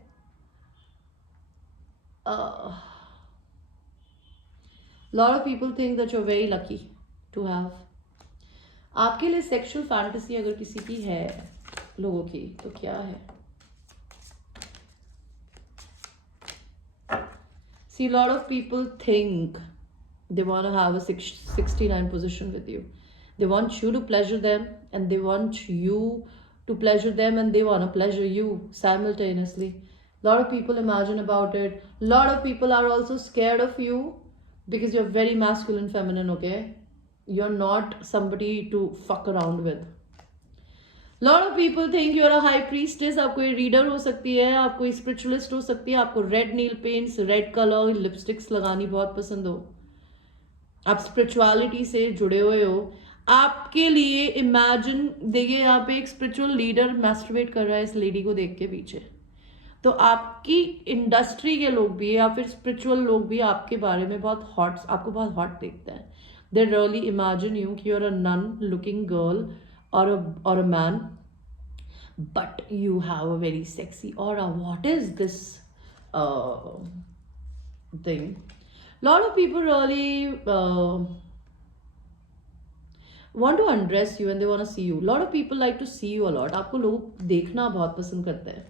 Lot of people think that you're very lucky to have. आपके लिए sexual fantasy अगर किसी की है लोगों की तो क्या है? See, a lot of people think they want to have a 69 position with you. They want you to pleasure them, and they want you to pleasure them, and they want to pleasure you simultaneously. A lot of people imagine about it. A lot of people are also scared of you because you're very masculine, feminine, okay? You're not somebody to fuck around with. Lot of people think you are a high priestess. आप कोई reader हो सकती है, आप कोई spiritualist हो सकती है, आपको रेड नील पेंट्स, रेड कलर लिपस्टिक्स लगानी बहुत पसंद हो, आप स्पिरिचुअलिटी से जुड़े हुए हो. आपके लिए इमेजिन, देखिए यहाँ पे एक स्पिरिचुअल लीडर मैस्टरबेट कर रहा है इस लेडी को देख के पीछे. तो आपकी इंडस्ट्री के लोग भी या फिर स्पिरिचुअल लोग भी आपके बारे में बहुत हॉट, आपको बहुत हॉट देखते हैं. दे रियली इमेजिन यू कि you are a nun looking girl or a man, but you have a very sexy aura. What is this thing? Lot of people really want to undress you and they want to see you. Lot of people like to see you a lot. आपको लोग देखना बहुत पसंद करते हैं.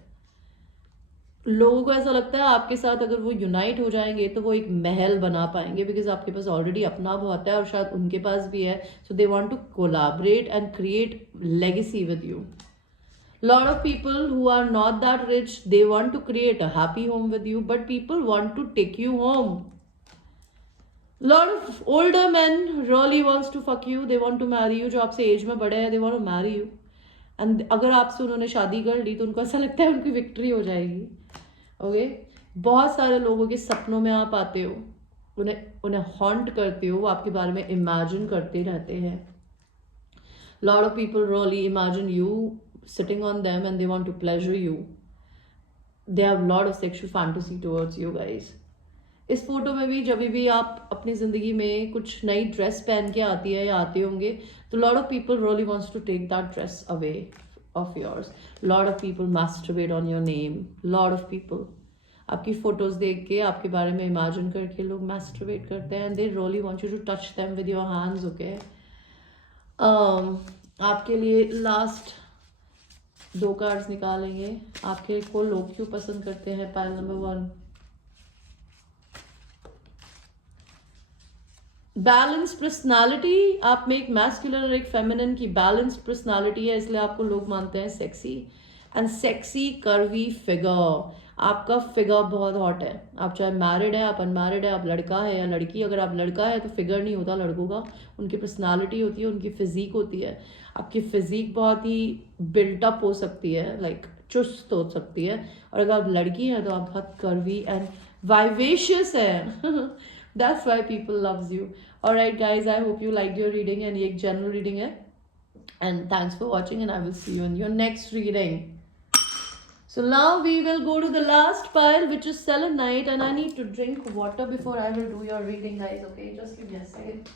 लोगों को ऐसा लगता है आपके साथ अगर वो यूनाइट हो जाएंगे तो वो एक महल बना पाएंगे, बिकॉज आपके पास ऑलरेडी अपना बहुत है और शायद उनके पास भी है. So they want to collaborate and create legacy with you. Lot of people who are not that rich, they want to create a happy home with you, but people want to take you home. Lot of older man really wants to fuck you, they want to marry you. जो आपसे age में बड़े हैं, they want to marry you. And अगर आपसे उन्होंने शादी कर ली तो उनको ऐसा लगता है उनकी विक्ट्री हो जाएगी. ओके बहुत सारे लोगों के सपनों में आप आते हो, उन्हें हॉन्ट करते हो, वो आपके बारे में इमेजिन करते रहते हैं. Lot of people really imagine you sitting on them and they want to pleasure you. They have lot of sexual fantasy towards you guys. इस फोटो में भी जब भी आप अपनी ज़िंदगी में कुछ नई ड्रेस पहन के आती है या आते होंगे तो lot of people really wants to take that dress away of yours. Lot of people masturbate on your name. Lot of people आपकी फोटोज देख के आपके बारे में इमेजिन करके लोग masturbate करते हैं and they really want you to touch them with your hands, okay? आपके लिए लास्ट 2 कार्ड्स निकालेंगे. आपके को लोग क्यों पसंद करते हैं? Pile number 1, balance personality. आप में एक मैस्कुलिन और एक फेमिनिन की बैलेंस पर्सनालिटी है, इसलिए आपको लोग मानते हैं sexy. And sexy curvy figure. आपका फिगर बहुत हॉट है. आप चाहे मैरिड है, आप अनमैरिड है, आप लड़का है या लड़की. अगर आप लड़का है तो फिगर नहीं होता लड़कों का, उनकी पर्सनालिटी होती है, उनकी फिजिक होती है. आपकी फिजिक बहुत ही बिल्टअप हो सकती है, लाइक चुस्त हो सकती है. और अगर आप लड़की हैं तो आप बहुत कर्वी एंड वाइवेशियस है. That's why people loves you. Alright guys, I hope you liked your reading and ये एक general reading है. And thanks for watching and I will see you in your next reading. So now we will go to the last pile, which is selenite, and I need to drink water before I will do your reading guys, okay? Just give me a second.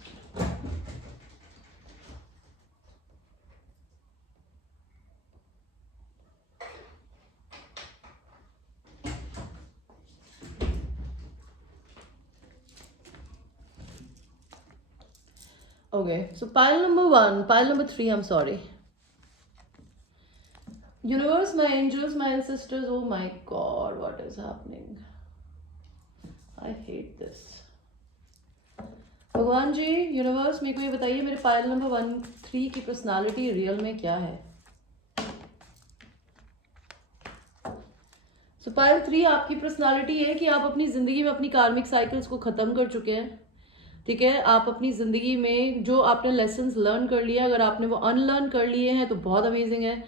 Okay, so pile number 1, pile number 3, I'm sorry. Universe, my angels, my ancestors, oh my god, what is happening? I hate this. भगवान जी, universe मेरे को ये बताइए मेरे pile number 1, 3 की personality real में क्या है? सो पाइल 3 आपकी पर्सनालिटी है कि आप अपनी ज़िंदगी में अपनी कार्मिक साइकिल्स को ख़त्म कर चुके हैं. ठीक है, आप अपनी ज़िंदगी में जो आपने लेसन्स लर्न कर लिया, अगर आपने वो अनलर्न कर लिए हैं तो बहुत अमेजिंग है.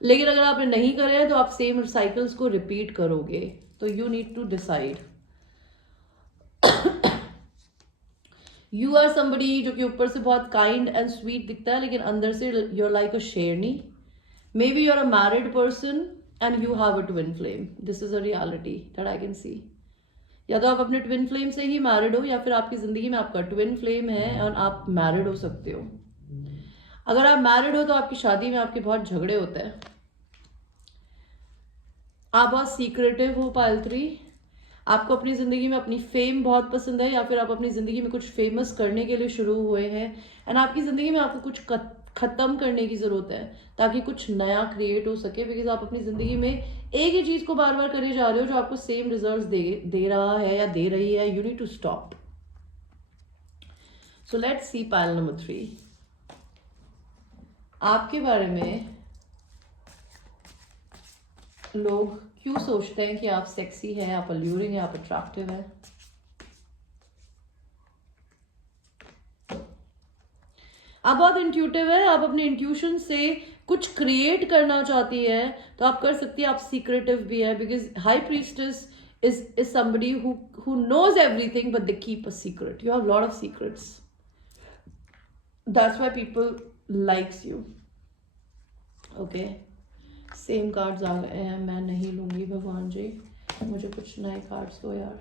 लेकिन अगर आपने नहीं करे हैं तो आप सेम साइकिल्स को रिपीट करोगे. तो you need to decide. You are somebody जो कि ऊपर से बहुत काइंड एंड स्वीट दिखता है लेकिन अंदर से यू आर लाइक अ शेरनी. May B you are a married person and you have a twin flame. This is a reality that I can see. या तो आप अपने ट्विन फ्लेम से ही मैरिड हो, या फिर आपकी जिंदगी में आपका ट्विन फ्लेम है और आप मैरिड हो सकते हो। अगर आप मैरिड हो तो आपकी शादी में आपके बहुत झगड़े होते हैं। आप बहुत सीक्रेटिव हो पायल 3। आपको अपनी ज़िंदगी में अपनी फेम बहुत पसंद है, या फिर आप अपनी ज़िंदगी में कुछ फेमस करने के लिए शुरू हुए हैं, एंड आपकी ज़िंदगी में आपको कुछ ख़त्म करने की ज़रूरत है ताकि कुछ नया क्रिएट हो सके, बिकॉज आप अपनी ज़िंदगी में एक ही चीज़ को बार बार करे जा रहे हो जो आपको सेम रिजल्ट दे रहा है या दे रही है। You need to stop. So let's see pile number 3 आपके बारे में लोग क्यों सोचते हैं कि आप सेक्सी है, आप अल्यूरिंग है, आप अट्रैक्टिव है। आप बहुत इंट्यूटिव है, आप अपने इंट्यूशन से कुछ क्रिएट करना चाहती है तो आप कर सकती है। आप सीक्रेटिव भी है, because high priestess is somebody who knows everything but they keep a secret. You have a lot of secrets. That's why people likes you. Okay. Same cards आ गए हैं, मैं नहीं लूंगी भगवान जी, मुझे कुछ नए कार्ड्स दो यार।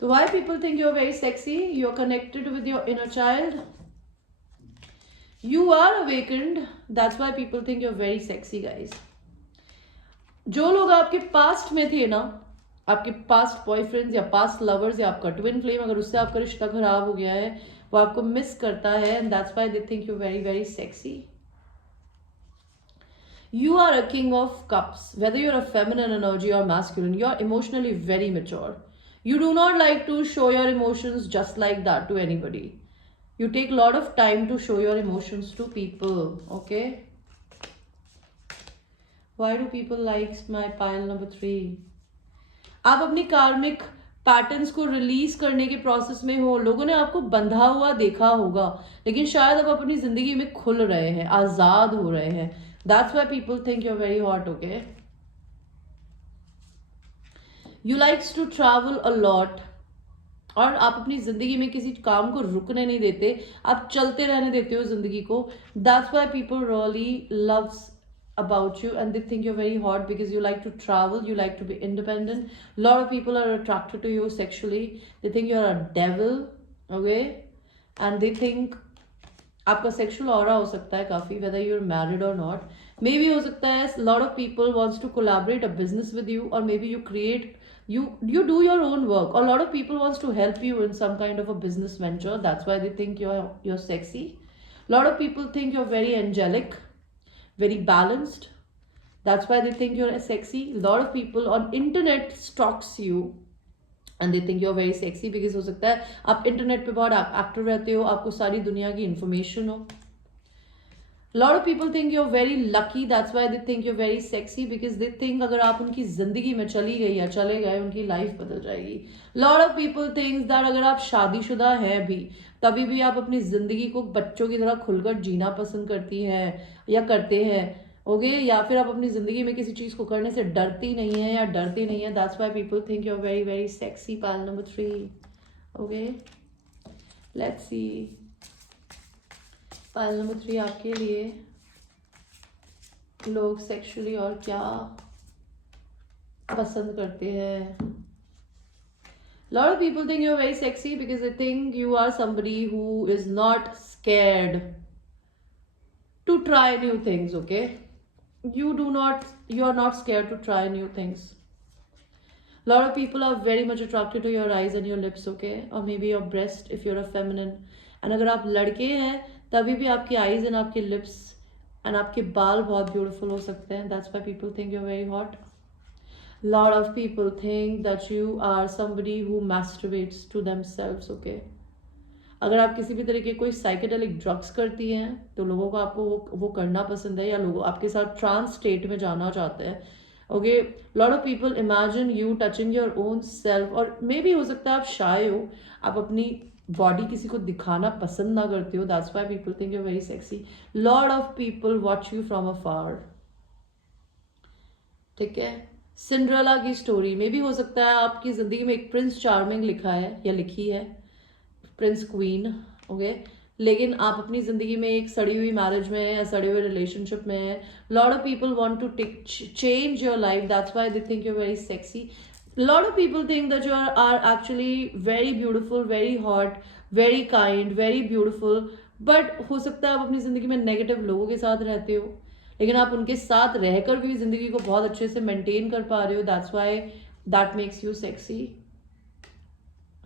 तो why people think you're very sexy? You're connected with your inner child. You are awakened. That's why people think you're very sexy, guys. जो लोग आपके पास्ट में थे ना, आपके पास्ट बॉयफ्रेंड्स या पास्ट लवर्स या आपका ट्विन फ्लेम, अगर उससे आपका रिश्ता खराब हो गया है, वो आपको मिस करता है, and that's why they think you very very sexy. You are a king of cups. Whether you're a feminine energy or masculine, you're emotionally very mature. You do not like to show your emotions just like that to anybody. You take a lot of time to show your emotions to people, okay? Why do people like my pile number 3? आप अपनी कार्मिक patterns को release करने के process में हो। लोगों ने आपको बंधा हुआ देखा होगा, लेकिन शायद अब अपनी जिंदगी में खुल रहे हैं, आजाद हो रहे हैं। That's why people think you are very hot, okay? You likes to travel a lot, और आप अपनी जिंदगी में किसी काम को रुकने नहीं देते, आप चलते रहने देते हो जिंदगी को। That's why people really loves about you and they think you're very hot because you like to travel, you like to be independent. A lot of people are attracted to you sexually. They think you're a devil, okay? And they think आपका sexual aura हो सकता है काफी, whether you're married or not. Maybe हो सकता है a lot of people wants to collaborate a business with you, or maybe you create you do your own work, or a lot of people wants to help you in some kind of a business venture. That's why they think you're sexy. A lot of people think you're very angelic, very balanced. That's why they think you're sexy. A lot of people on internet stalks you and they think you're very sexy because हो सकता है आप internet पे बहुत active रहते हो, आपको सारी दुनिया की इंफॉर्मेशन हो। A lot of people think you're very lucky. That's why they think you're very sexy because they think अगर आप उनकी जिंदगी में चली गई या चले गए, उनकी लाइफ बदल जाएगी। A lot of people think that अगर आप शादीशुदा हैं भी, तभी भी आप अपनी जिंदगी को बच्चों की तरह खुलकर जीना पसंद करती हैं या करते हैं, ओके? या फिर आप अपनी जिंदगी में किसी चीज को करने से डरती नहीं है या डरती नहीं है। That's why people think you are very very sexy. Pile number 3, okay? Let's see pile number 3 आपके लिए लोग सेक्सुअली और क्या पसंद करते हैं। lot of people think you're very sexy because they think you are somebody who is not scared to try new things, okay? You are not scared to try new things. A lot of people are very much attracted to your eyes and your lips, okay? Or maybe your breast if you're a feminine. And अगर आप लड़के हैं तभी भी आपके eyes and आपके lips and आपके बाल बहुत beautiful हो सकते हैं. That's why people think you're very hot. Lot of people think that you are somebody who masturbates to themselves, okay? अगर आप किसी भी तरह के कोई साइकेडेलिक ड्रग्स करती हैं तो लोगों को आपको वो करना पसंद है, या लोग आपके साथ ट्रांस स्टेट में जाना चाहते हैं, okay? Lot of people imagine you touching your own self, और मे भी हो सकता है आप शाय हो, आप अपनी बॉडी किसी को दिखाना पसंद ना करते हो। That's why people think you very sexy. Lot of people watch you from afar, ठीक है? सिंड्रेला की स्टोरी में भी हो सकता है आपकी जिंदगी में एक प्रिंस चार्मिंग लिखा है या लिखी है, प्रिंस क्वीन, ओके? लेकिन आप अपनी ज़िंदगी में एक सड़ी हुई मैरिज में है या सड़े हुए रिलेशनशिप में है. Lot of people want to change your life. That's why they think you're very sexy. Lot of people think that you are actually very beautiful, very hot, very kind, very beautiful. But हो सकता है आप अपनी ज़िंदगी में negative लोगों के साथ रहते हो, लेकिन आप उनके साथ रहकर भी ज़िंदगी को बहुत अच्छे से मेंटेन कर पा रहे हो. That's why that makes you sexy.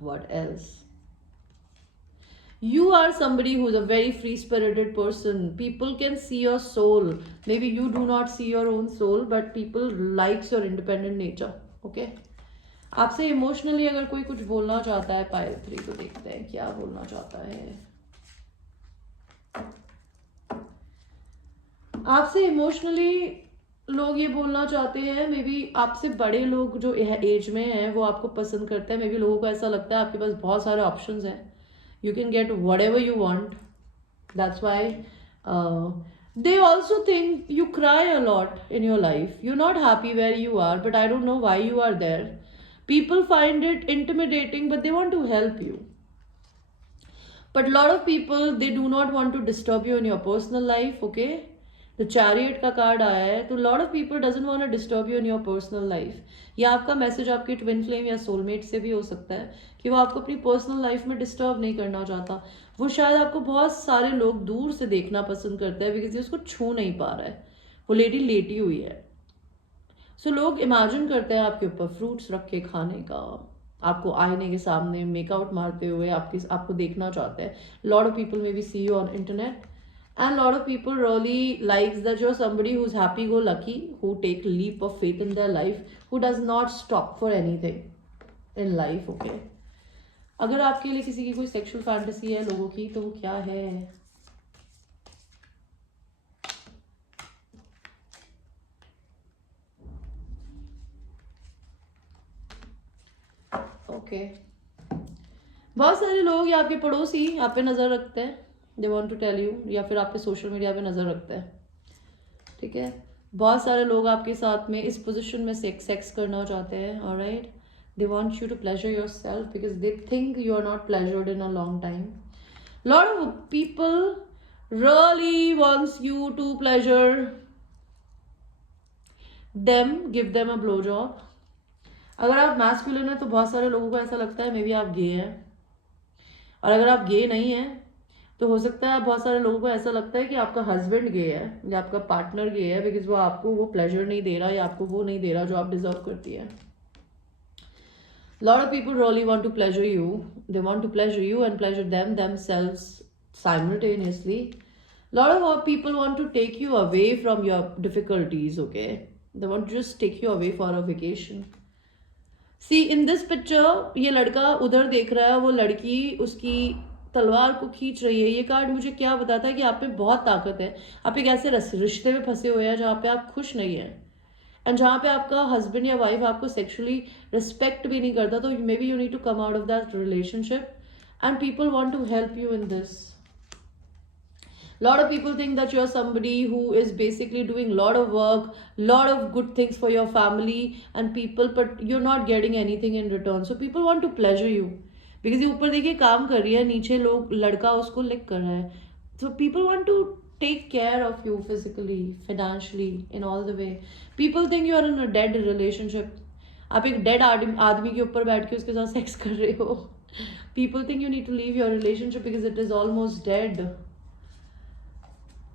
What else? You are somebody who's a very free spirited person. People can see your soul. Maybe you do not see your own soul, but people likes your independent nature. Okay? आपसे emotionally अगर कोई कुछ बोलना चाहता है पायल 3, तो देखते हैं क्या बोलना चाहता है. आपसे इमोशनली लोग ये बोलना चाहते हैं, मे बी आपसे बड़े लोग जो एज में हैं वो आपको पसंद करते हैं. मे बी लोगों को ऐसा लगता है आपके पास बहुत सारे ऑप्शंस हैं. You can get whatever you want. That's why they also think you cry a lot in your life. You're not happy where you are, but I don't know why you are there. People find it intimidating, but they want to help you. But a lot of people, they do not want to disturb you in your personal life, okay? तो chariot का card आया है, तो lot of people doesn't want to disturb you in your personal life. या आपका message आपके twin flame या soulmate से भी हो सकता है कि वो आपको अपनी पर्सनल लाइफ में डिस्टर्ब नहीं करना चाहता. वो शायद आपको बहुत सारे लोग दूर से देखना पसंद करते हैं बिकॉज ये उसको छू नहीं पा रहा है, वो लेडी लेटी हुई है. सो लोग इमेजिन करते हैं आपके ऊपर फ्रूट्स रख के खाने का, आपको आईने के सामने मेकआउट मारते हुए आपको देखना चाहते हैं. Lot of people may be see you on internet. And a lot of people really likes that you're somebody who's happy-go-lucky, who take leap of faith in their life, who does not stop for anything in life, okay? अगर आपके लिए किसी की कोई sexual fantasy है लोगों की, तो वो क्या है? ओके. बहुत सारे लोग या आपके पड़ोसी आप पे नज़र रखते हैं. They want to tell you, या फिर आप पे सोशल मीडिया पे नज़र रखते हैं. ठीक है, बहुत सारे लोग आपके साथ में इस पोजीशन में सेक्स करना चाहते हैं. Alright, they want you to pleasure yourself because they think you are not pleasured in a long time. Lot of people really wants you to pleasure them, give them a blow job. अगर आप masculine है तो बहुत सारे लोगों को ऐसा लगता है मे बी आप गे हैं. और अगर आप गे नहीं हैं तो हो सकता है बहुत सारे लोगों को ऐसा लगता है कि आपका हस्बैंड गे है या आपका पार्टनर गे है बिकॉज वो आपको वो प्लेजर नहीं दे रहा या आपको वो नहीं दे रहा जो आप डिजर्व करती है. Lot of people really want to pleasure you. They want to pleasure you and pleasure themselves simultaneously. Lot of people want to take you away from your difficulties, okay? They want to just take you away for a vacation. See, in this picture, ये लड़का उधर देख रहा है, वो लड़की उसकी तलवार को खींच रही है. ये कार्ड मुझे क्या बताता है कि आप में बहुत ताकत है. आप एक ऐसे रिश्ते में फंसे हुए हैं जहाँ पे आप खुश नहीं हैं एंड जहाँ पे आपका हस्बैंड या वाइफ आपको सेक्सुअली रिस्पेक्ट भी नहीं करता. तो may B you need to come out of that relationship and people want to help you in this. Lot of people think that you're somebody who is basically doing lot of work, lot of good things for your family and people, but you're not getting anything in return. So people want to pleasure you because ये ऊपर देखिए काम कर रही है, नीचे लोग लड़का उसको लिक कर रहा है. So people want to take care of you physically, financially, in all the way. People think you are in a dead relationship. आप एक डेड आदमी के ऊपर बैठ के उसके साथ सेक्स कर रहे हो. People think you need to leave your relationship because it is almost dead.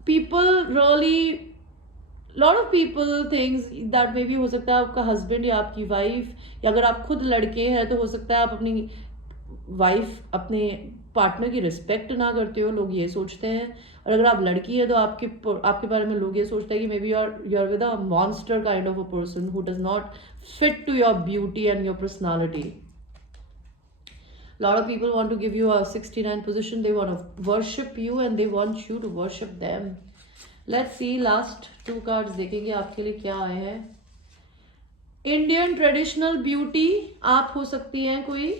People really, lot of people thinks that maybe हो सकता है आपका हस्बैंड या आपकी वाइफ, या अगर आप खुद लड़के हैं तो हो सकता है आप अपनी वाइफ अपने पार्टनर की रिस्पेक्ट ना करते हो. लोग ये सोचते हैं. और अगर आप लड़की है तो आपके बारे में लोग ये सोचते हैं कि may B you are with a monster kind of a person who does not fit to your beauty and your personality. Lot of people want to give you a 69 position. They want to worship you and they want you to worship them. Let's see last 2 cards देखेंगे आपके लिए क्या आए हैं. Indian traditional beauty आप हो सकती हैं कोई.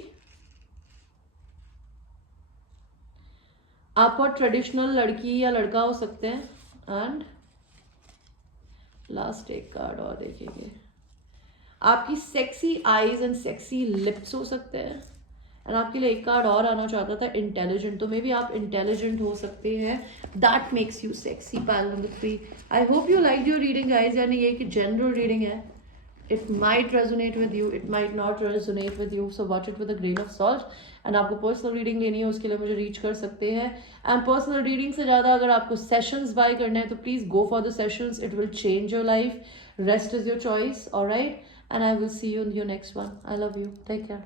आप बहुत ट्रेडिशनल लड़की या लड़का हो सकते हैं. एंड लास्ट एक कार्ड और देखेंगे. आपकी sexy eyes and sexy lips हो सकते हैं. एंड आपके लिए एक कार्ड और आना चाहता था, इंटेलिजेंट, तो मे बी आप इंटेलिजेंट हो सकते हैं, that makes you sexy, pile number 3। I hope you like your reading guys, यानी ये कि जनरल रीडिंग है, it might resonate with you, it might not resonate with you, so watch it with a grain of salt। And आपको personal reading लेनी है उसके लिए मुझे रीच कर सकते हैं। एंड पर्सनल रीडिंग से ज़्यादा अगर आपको सेशंस बाय करना है तो please go for the sessions, it will change your life, rest is your choice, alright, and I will see you in your next one. I love you, take care.